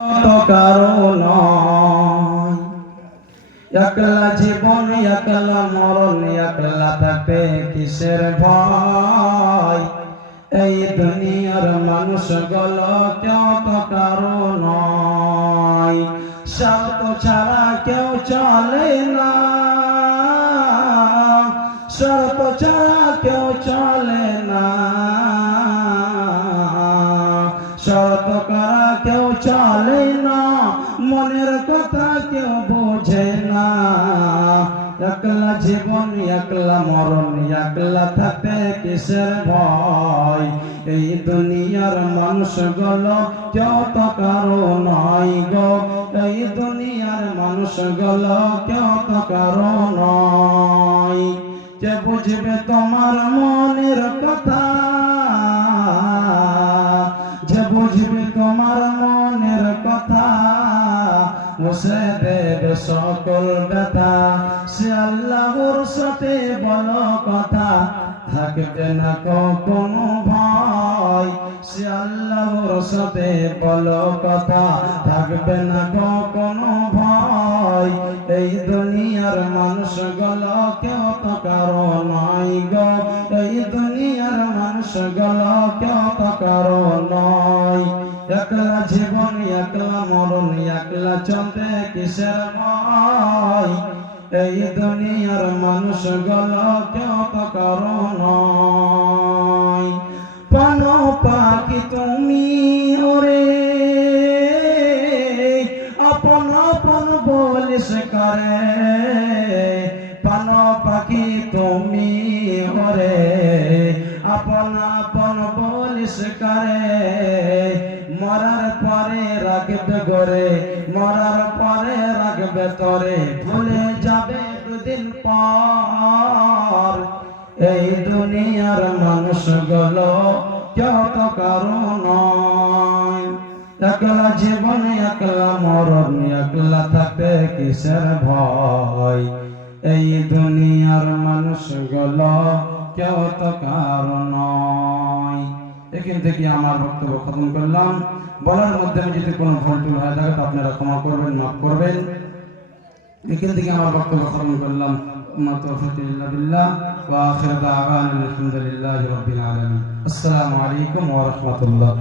কারণ একলা জীবন একলা মরণ একলা থাকতে কিসের ভয় এই দুনিয়ার মানুষ গুলো কেউ তো কারো নয় স্বার্থ ছাড়া কেউ চলে না স্বার্থ ছাড়া কেউ চলে না শর্ত করা কেউ চলে না মনের কথা কেউ বোঝে না একলা জীবন একলা মরণ একলা থাকতে কিসের ভয় এই দুনিয়ার মানুষগুলো কেউ তো কারো নয় গো এই দুনিয়ার মানুষগুলো কেউ তো কারো নয় যে বুঝবে তোমার মনের কথা যে বুঝবে তোমার মনের কথা মুছে দেবে সকল ব্যথা সে আল্লাহর সাথে বলো কথা থাকবে না কোনো ভয় সে আল্লাহর সাথে বলো কথা থাকবে না কোনো ভয় এই দুনিয়ার মানুষগুলো কেউ তো কারো নয় গো এই দুনিয়ার মানুষগুলো কেউ তো কারো নয় একলা জীবন একলা মরণ একলা চলতে কিসের ভয় এই দুনিয়ার মানুষগুলো কেউ তো কারো নয় প্রাণ পাখি তুমি ওরে আপন আপন বলিস করে প্রাণ পাখি তুমি ওরে আপন আপন বলিস করে মরার পরে রাখবে গরে মরার পরে রাখবে তরে ভুলে যাবে দুদিন পর এই দুনিয়ার মানুষগুলো কেউ তো কারো নয় একলা জীবন একলা মরণ একলা থাকতে কিসের ভয় এই দুনিয়ার মানুষগুলো কেউ তো কারো নয়। এখান থেকে আমার বক্তব্য খতম করলাম। বলার মধ্যে যদি কোনো ভুল টুল হয়ে থাকে তো আপনারা ক্ষমা করবেন, মাফ করবেন। এখান থেকে আমার বক্তব্য খতম করলাম। আসসালামু আলাইকুম ওয়া রাহমাতুল্লাহ।